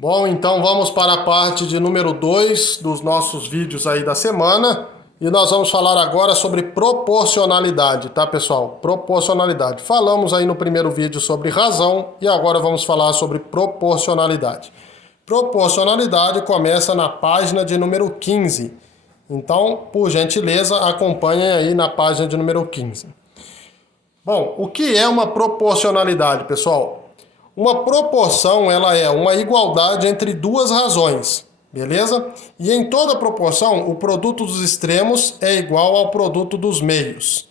Bom, então vamos para a parte de número 2 dos nossos vídeos aí da semana. E nós vamos falar agora sobre proporcionalidade, tá, pessoal? Proporcionalidade. Falamos aí no primeiro vídeo sobre razão e agora vamos falar sobre proporcionalidade. Proporcionalidade começa na página de número 15. Então, por gentileza, acompanhem aí na página de número 15. Bom, o que é uma proporcionalidade, pessoal? Uma proporção, ela é uma igualdade entre duas razões, beleza? E em toda proporção, o produto dos extremos é igual ao produto dos meios.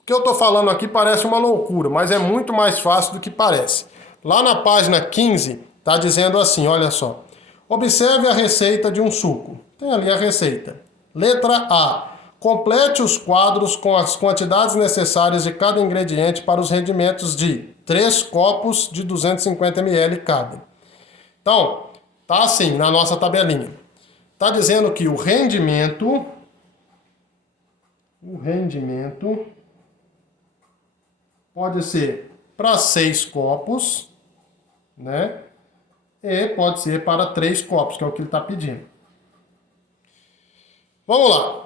O que eu estou falando aqui parece uma loucura, mas é muito mais fácil do que parece. Lá na página 15, está dizendo assim, olha só. Observe a receita de um suco. Tem ali a receita. Letra A. Complete os quadros com as quantidades necessárias de cada ingrediente para os rendimentos de 3 copos de 250 ml cada. Então, tá assim na nossa tabelinha. Tá dizendo que o rendimento pode ser para 6 copos, né? E pode ser para 3 copos, que é o que ele está pedindo. Vamos lá.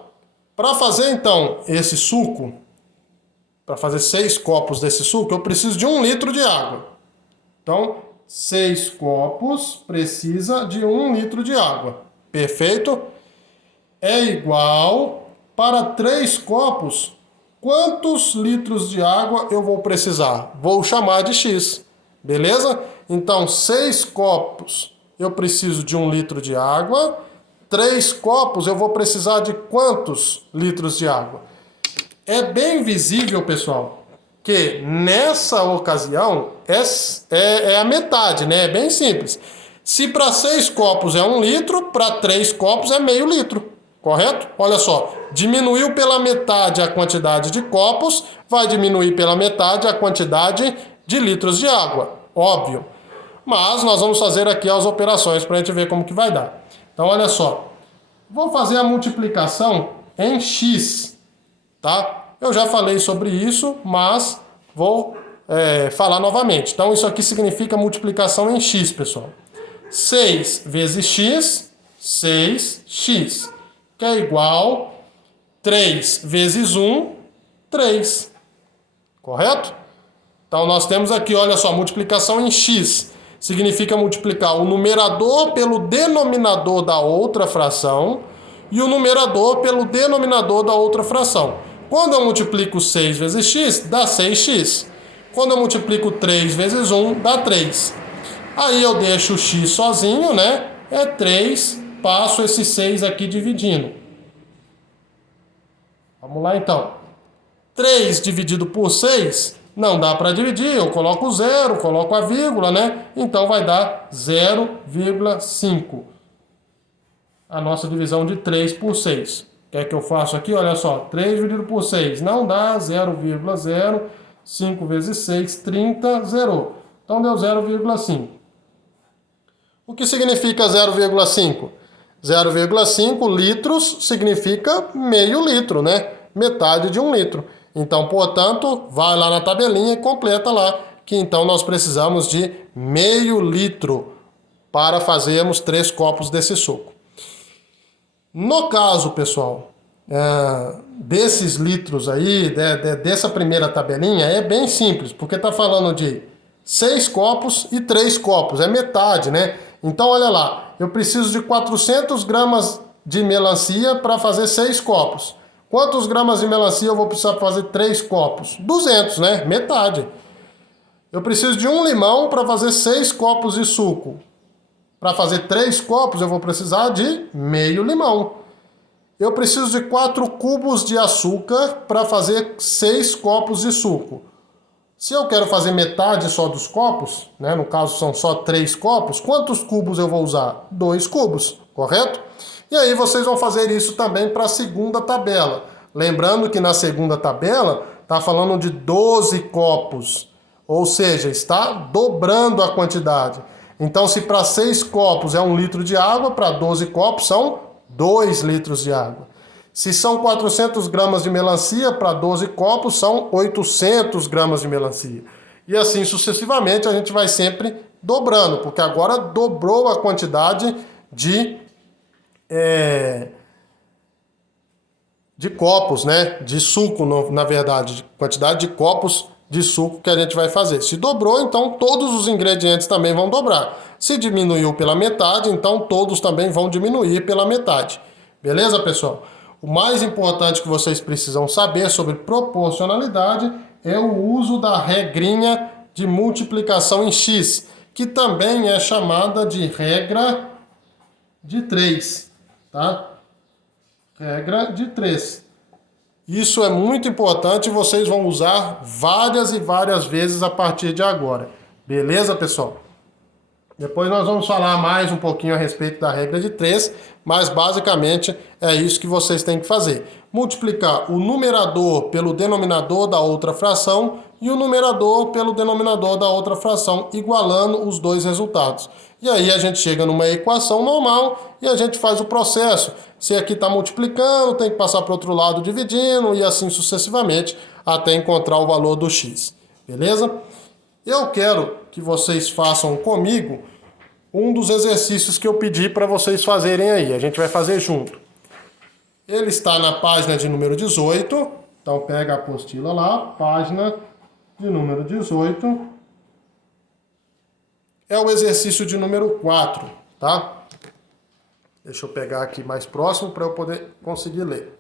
Para fazer, então, esse suco, para fazer 6 copos desse suco, eu preciso de 1 litro de água. Então, 6 copos precisa de 1 litro de água. Perfeito? É igual, para 3 copos, quantos litros de água eu vou precisar? Vou chamar de X. Beleza? Então, 6 copos eu preciso de 1 litro de água. 3 copos eu vou precisar de quantos litros de água? É bem visível, pessoal, que nessa ocasião é a metade, né? É bem simples. Se para 6 copos é 1 litro, para 3 copos é meio litro, correto? Olha só, diminuiu pela metade a quantidade de copos, vai diminuir pela metade a quantidade de litros de água, óbvio. Mas nós vamos fazer aqui as operações para a gente ver como que vai dar. Então, olha só, vou fazer a multiplicação em X, tá? Eu já falei sobre isso, mas vou falar novamente. Então, isso aqui significa multiplicação em X, pessoal. 6 vezes X, 6x, que é igual 3 vezes 1, 3. Correto? Então, nós temos aqui, olha só, multiplicação em X. Significa multiplicar o numerador pelo denominador da outra fração e o numerador pelo denominador da outra fração. Quando eu multiplico 6 vezes x, dá 6x. Quando eu multiplico 3 vezes 1, dá 3. Aí eu deixo o x sozinho, né? É 3, passo esse 6 aqui dividindo. Vamos lá então. 3 dividido por 6... não dá para dividir, eu coloco o zero, coloco a vírgula, né? Então vai dar 0,5. A nossa divisão de 3 por 6. O que é que eu faço aqui? Olha só, 3 dividido por 6 não dá 0,0. 5 vezes 6, 30, zerou. Então deu 0,5. O que significa 0,5? 0,5 litros significa meio litro, né? Metade de 1 litro. Então, portanto, vai lá na tabelinha e completa lá, que então nós precisamos de meio litro para fazermos 3 copos desse suco. No caso, pessoal, desses litros aí, dessa primeira tabelinha, é bem simples, porque está falando de 6 copos e 3 copos, é metade, né? Então, olha lá, eu preciso de 400 gramas de melancia para fazer 6 copos. Quantos gramas de melancia eu vou precisar fazer 3 copos? 200, né? Metade. Eu preciso de 1 limão para fazer 6 copos de suco. Para fazer 3 copos, eu vou precisar de meio limão. Eu preciso de 4 cubos de açúcar para fazer 6 copos de suco. Se eu quero fazer metade só dos copos, né? No caso são só 3 copos, quantos cubos eu vou usar? 2 cubos, correto? E aí vocês vão fazer isso também para a segunda tabela. Lembrando que na segunda tabela está falando de 12 copos. Ou seja, está dobrando a quantidade. Então, se para 6 copos é 1 litro de água, para 12 copos são 2 litros de água. Se são 400 gramas de melancia, para 12 copos são 800 gramas de melancia. E assim sucessivamente a gente vai sempre dobrando, porque agora dobrou a quantidade de copos, né? De suco, na verdade, de quantidade de copos de suco que a gente vai fazer. Se dobrou, então todos os ingredientes também vão dobrar. Se diminuiu pela metade, então todos também vão diminuir pela metade. Beleza, pessoal? O mais importante que vocês precisam saber sobre proporcionalidade é o uso da regrinha de multiplicação em x, que também é chamada de regra de 3, tá? Regra de 3. Isso é muito importante e vocês vão usar várias e várias vezes a partir de agora. Beleza, pessoal? Depois nós vamos falar mais um pouquinho a respeito da regra de 3, mas basicamente é isso que vocês têm que fazer. Multiplicar o numerador pelo denominador da outra fração e o numerador pelo denominador da outra fração, igualando os dois resultados. E aí a gente chega numa equação normal e a gente faz o processo. Se aqui está multiplicando, tem que passar para o outro lado dividindo e assim sucessivamente até encontrar o valor do x. Beleza? Eu quero que vocês façam comigo um dos exercícios que eu pedi para vocês fazerem aí. A gente vai fazer junto. Ele está na página de número 18. Então pega a apostila lá, página de número 18. É o exercício de número 4, tá? Deixa eu pegar aqui mais próximo para eu poder conseguir ler.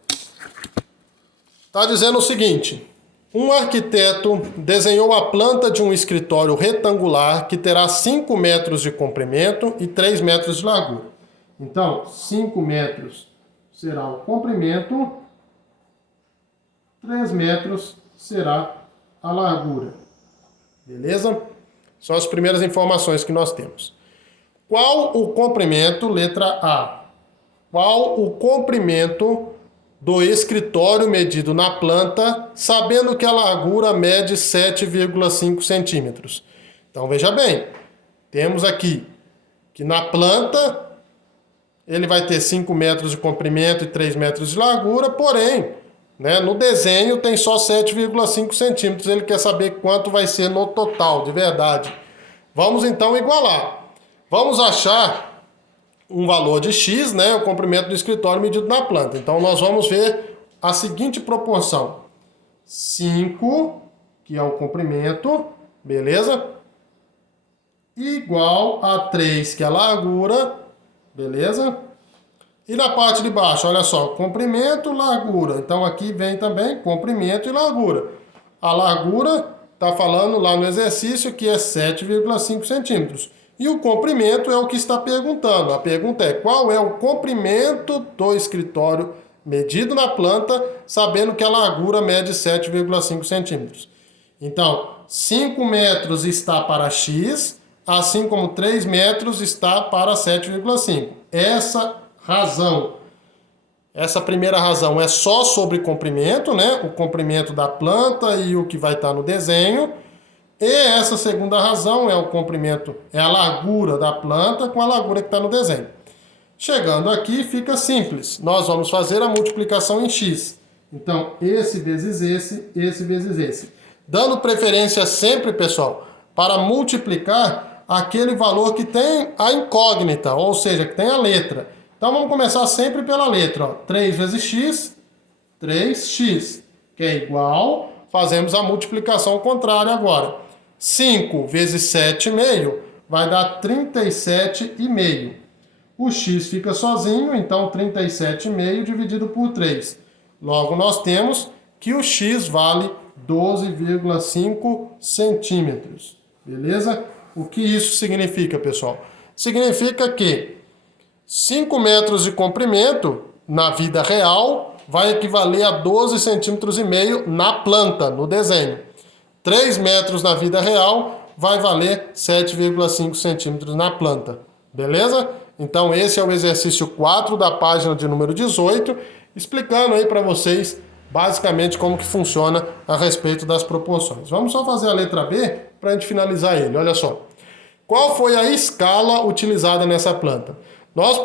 Está dizendo o seguinte: um arquiteto desenhou a planta de um escritório retangular que terá 5 metros de comprimento e 3 metros de largura. Então, 5 metros será o comprimento, 3 metros será a largura. Beleza? São as primeiras informações que nós temos. Qual o comprimento, letra A? Qual o comprimento do escritório medido na planta, sabendo que a largura mede 7,5 centímetros? Então, veja bem, temos aqui que na planta ele vai ter 5 metros de comprimento e 3 metros de largura, porém, né, no desenho tem só 7,5 centímetros. Ele quer saber quanto vai ser no total, de verdade. Vamos então igualar. Vamos achar um valor de x, né, o comprimento do escritório medido na planta. Então, nós vamos ver a seguinte proporção. 5, que é o comprimento, beleza? Igual a 3, que é a largura, beleza? E na parte de baixo, olha só, comprimento, largura. Então, aqui vem também comprimento e largura. A largura está falando lá no exercício que é 7,5 centímetros. E o comprimento é o que está perguntando. A pergunta é: qual é o comprimento do escritório medido na planta, sabendo que a largura mede 7,5 centímetros? Então, 5 metros está para x, assim como 3 metros está para 7,5. Essa primeira razão é só sobre comprimento, né? O comprimento da planta e o que vai estar no desenho. E essa segunda razão é o comprimento, é a largura da planta com a largura que está no desenho. Chegando aqui, fica simples. Nós vamos fazer a multiplicação em x. Então, esse vezes esse vezes esse. Dando preferência sempre, pessoal, para multiplicar aquele valor que tem a incógnita, ou seja, que tem a letra. Então, vamos começar sempre pela letra. Ó. 3 vezes x, 3x, que é igual. Fazemos a multiplicação contrária agora. 5 vezes 7,5 vai dar 37,5. O x fica sozinho, então 37,5 dividido por 3. Logo, nós temos que o x vale 12,5 centímetros. Beleza? O que isso significa, pessoal? Significa que 5 metros de comprimento, na vida real, vai equivaler a 12,5 centímetros na planta, no desenho. 3 metros na vida real vai valer 7,5 centímetros na planta. Beleza? Então esse é o exercício 4 da página de número 18, explicando aí para vocês basicamente como que funciona a respeito das proporções. Vamos só fazer a letra B para a gente finalizar ele. Olha só. Qual foi a escala utilizada nessa planta? Nós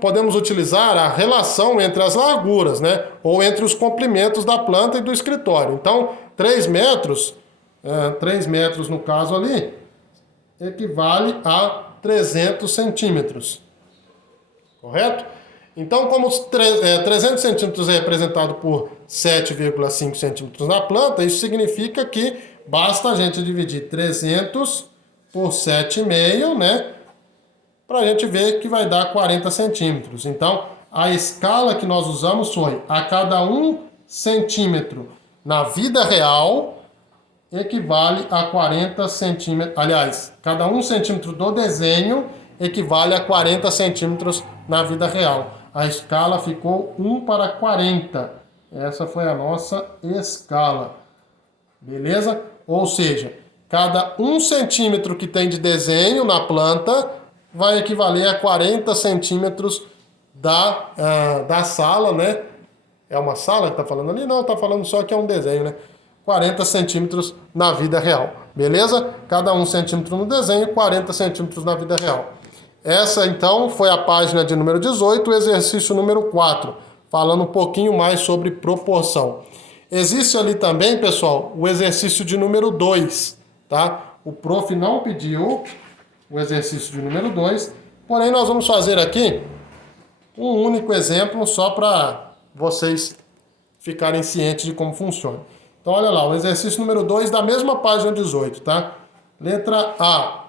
podemos utilizar a relação entre as larguras, né? Ou entre os comprimentos da planta e do escritório. Então, 3 metros no caso ali, equivale a 300 centímetros. Correto? Então, como 300 centímetros é representado por 7,5 centímetros na planta, isso significa que basta a gente dividir 300 por 7,5, né? Para a gente ver que vai dar 40 centímetros. Então, a escala que nós usamos foi a cada 1 centímetro na vida real equivale a 40 centímetros. Aliás, cada 1 centímetro do desenho equivale a 40 centímetros na vida real. A escala ficou 1 para 40. Essa foi a nossa escala. Beleza? Ou seja, cada 1 centímetro que tem de desenho na planta vai equivaler a 40 centímetros da sala, né? É uma sala que está falando ali? Não, está falando só que é um desenho, né? 40 centímetros na vida real. Beleza? Cada 1 centímetro no desenho, 40 centímetros na vida real. Essa, então, foi a página de número 18, o exercício número 4, falando um pouquinho mais sobre proporção. Existe ali também, pessoal, o exercício de número 2, tá? O prof não pediu o exercício de número 2, porém nós vamos fazer aqui um único exemplo só para vocês ficarem cientes de como funciona. Então, olha lá, o exercício número 2 da mesma página 18, tá? Letra A.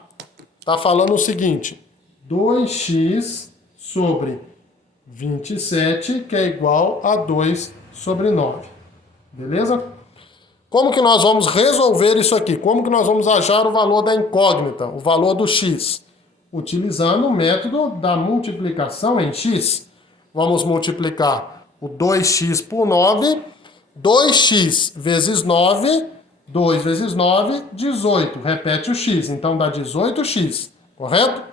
Tá falando o seguinte: 2x sobre 27, que é igual a 2 sobre 9. Beleza? Como que nós vamos resolver isso aqui? Como que nós vamos achar o valor da incógnita, o valor do x? Utilizando o método da multiplicação em x. Vamos multiplicar o 2x por 9. 2x vezes 9, 2 vezes 9, 18. Repete o x, então dá 18x, correto?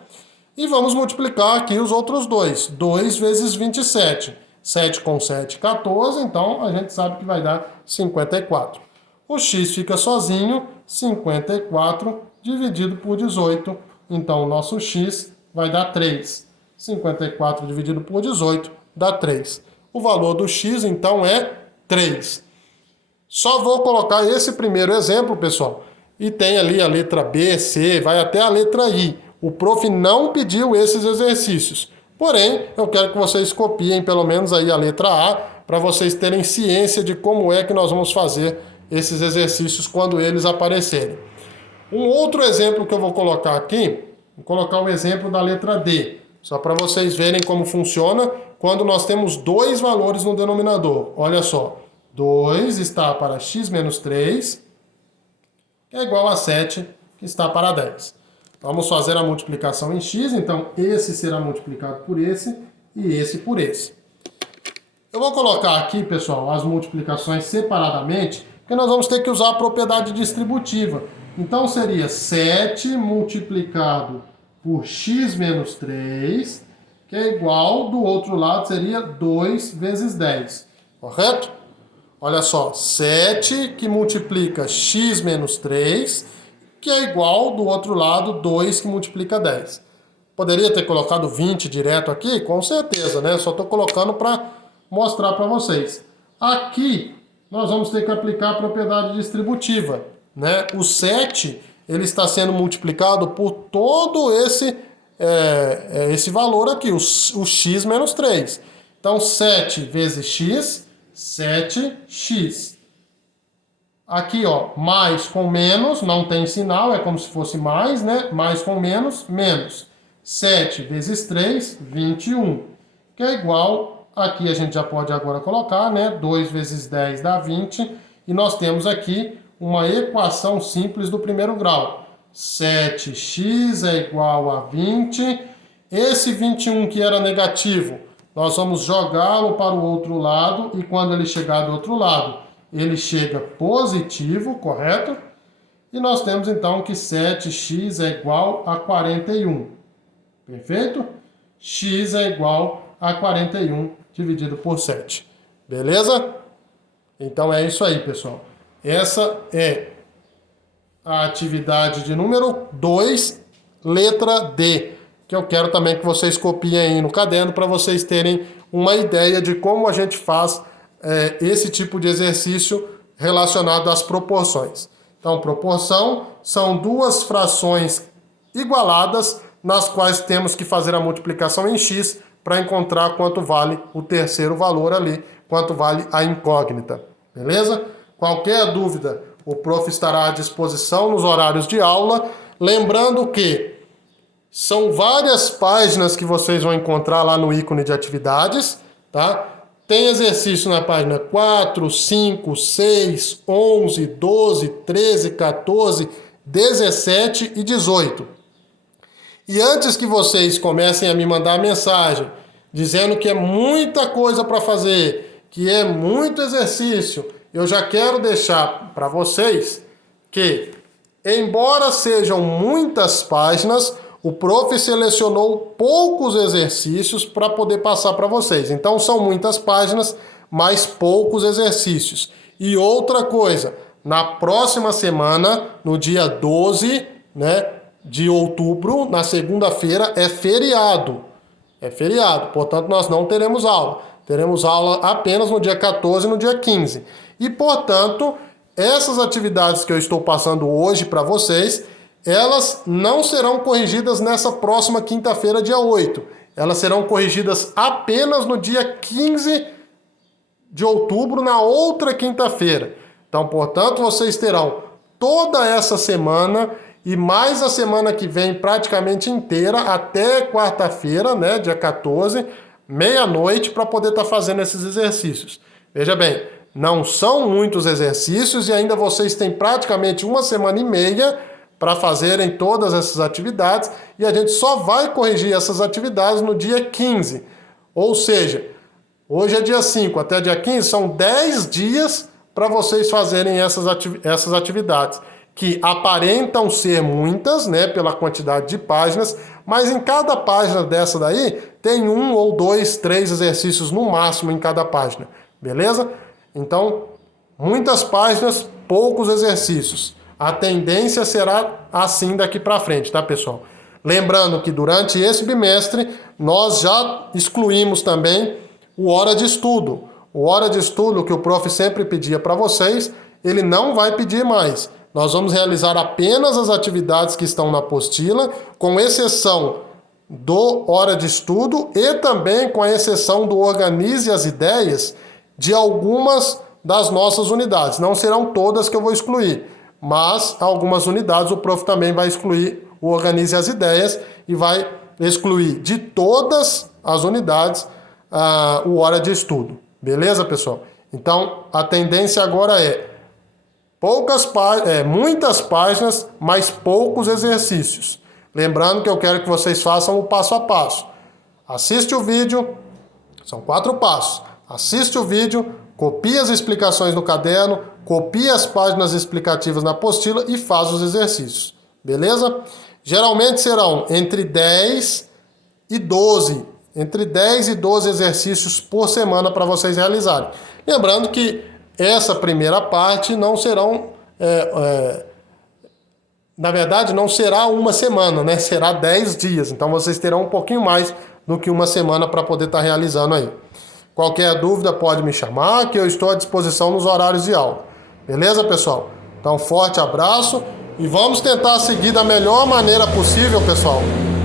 E vamos multiplicar aqui os outros dois. 2 vezes 27. 7 com 7, 14, então a gente sabe que vai dar 54. O x fica sozinho, 54 dividido por 18. Então o nosso x vai dar 3. 54 dividido por 18 dá 3. O valor do x, então, é 3. Só vou colocar esse primeiro exemplo, pessoal. E tem ali a letra B, C, vai até a letra I. O prof não pediu esses exercícios. Porém, eu quero que vocês copiem pelo menos aí a letra A, para vocês terem ciência de como é que nós vamos fazer esses exercícios quando eles aparecerem. Um outro exemplo que eu vou colocar aqui, vou colocar o exemplo da letra D, só para vocês verem como funciona quando nós temos dois valores no denominador. Olha só, 2 está para x menos 3, que é igual a 7, que está para 10. Vamos fazer a multiplicação em x, então esse será multiplicado por esse e esse por esse. Eu vou colocar aqui, pessoal, as multiplicações separadamente, porque nós vamos ter que usar a propriedade distributiva. Então seria 7 multiplicado por x menos 3, que é igual, do outro lado, seria 2 vezes 10, correto? Olha só, 7 que multiplica x menos 3, que é igual, do outro lado, 2 que multiplica 10. Poderia ter colocado 20 direto aqui? Com certeza, né? Só estou colocando para mostrar para vocês. Aqui, nós vamos ter que aplicar a propriedade distributiva, né? O 7, ele está sendo multiplicado por todo esse valor aqui, o x menos 3. Então, 7 vezes x, 7x. Aqui, ó, mais com menos, não tem sinal, é como se fosse mais, né? Mais com menos, menos. 7 vezes 3, 21. Que é igual, aqui a gente já pode agora colocar, né? 2 vezes 10 dá 20. E nós temos aqui uma equação simples do primeiro grau. 7x é igual a 20. Esse 21 que era negativo, nós vamos jogá-lo para o outro lado. E quando ele chegar do outro lado, ele chega positivo, correto? E nós temos então que 7x é igual a 41. Perfeito? X é igual a 41 dividido por 7. Beleza? Então é isso aí, pessoal. Essa é a atividade de número 2, letra D, que eu quero também que vocês copiem aí no caderno para vocês terem uma ideia de como a gente faz esse tipo de exercício relacionado às proporções. Então, proporção são duas frações igualadas, nas quais temos que fazer a multiplicação em x para encontrar quanto vale o terceiro valor ali, quanto vale a incógnita. Beleza? Qualquer dúvida, o prof estará à disposição nos horários de aula. Lembrando que são várias páginas que vocês vão encontrar lá no ícone de atividades, tá? Tem exercício na página 4, 5, 6, 11, 12, 13, 14, 17 e 18. E antes que vocês comecem a me mandar mensagem dizendo que é muita coisa para fazer, que é muito exercício, eu já quero deixar para vocês que, embora sejam muitas páginas, o prof selecionou poucos exercícios para poder passar para vocês. Então são muitas páginas, mas poucos exercícios. E outra coisa, na próxima semana, no dia 12, de outubro, na segunda-feira, é feriado. É feriado, portanto nós não teremos aula. Teremos aula apenas no dia 14 e no dia 15. E, portanto, essas atividades que eu estou passando hoje para vocês, elas não serão corrigidas nessa próxima quinta-feira, dia 8. Elas serão corrigidas apenas no dia 15 de outubro, na outra quinta-feira. Então, portanto, vocês terão toda essa semana e mais a semana que vem praticamente inteira, até quarta-feira, dia 14, meia-noite, para poder estar fazendo esses exercícios. Veja bem, não são muitos exercícios e ainda vocês têm praticamente uma semana e meia para fazerem todas essas atividades, e a gente só vai corrigir essas atividades no dia 15. Ou seja, hoje é dia 5, até dia 15 são 10 dias para vocês fazerem essas atividades, que aparentam ser muitas, pela quantidade de páginas, mas em cada página dessa daí tem 1 ou 2, 3 exercícios no máximo em cada página, beleza? Então, muitas páginas, poucos exercícios. A tendência será assim daqui para frente, tá, pessoal? Lembrando que durante esse bimestre nós já excluímos também o hora de estudo. O hora de estudo que o prof sempre pedia para vocês, ele não vai pedir mais. Nós vamos realizar apenas as atividades que estão na apostila, com exceção do hora de estudo e também com a exceção do organize as ideias de algumas das nossas unidades. Não serão todas que eu vou excluir, mas algumas unidades o prof também vai excluir o organize as ideias e vai excluir de todas as unidades o hora de estudo. Beleza, pessoal? Então, a tendência agora é muitas páginas, mas poucos exercícios. Lembrando que eu quero que vocês façam o passo a passo. Assiste o vídeo, são 4 passos. Assiste o vídeo, copia as explicações no caderno, copia as páginas explicativas na apostila e faz os exercícios. Beleza? Geralmente serão entre 10 e 12. Entre 10 e 12 exercícios por semana para vocês realizarem. Lembrando que essa primeira parte não serão, na verdade, não será uma semana, será 10 dias. Então vocês terão um pouquinho mais do que uma semana para poder estar realizando aí. Qualquer dúvida pode me chamar, que eu estou à disposição nos horários de aula. Beleza, pessoal? Então, forte abraço e vamos tentar seguir da melhor maneira possível, pessoal,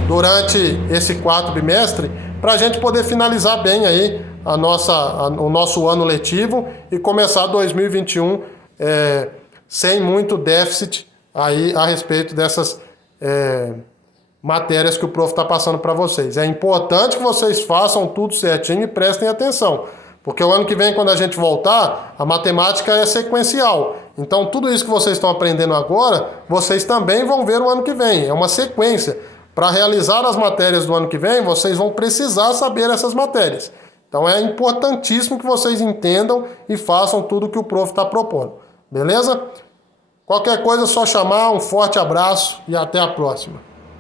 durante esse 4º bimestre, para a gente poder finalizar bem aí o nosso ano letivo e começar 2021 sem muito déficit aí a respeito dessas matérias que o prof está passando para vocês. É importante que vocês façam tudo certinho e prestem atenção, porque o ano que vem, quando a gente voltar, a matemática é sequencial. Então, tudo isso que vocês estão aprendendo agora, vocês também vão ver o ano que vem. É uma sequência. Para realizar as matérias do ano que vem, vocês vão precisar saber essas matérias. Então, é importantíssimo que vocês entendam e façam tudo que o prof está propondo. Beleza? Qualquer coisa é só chamar. Um forte abraço e até a próxima.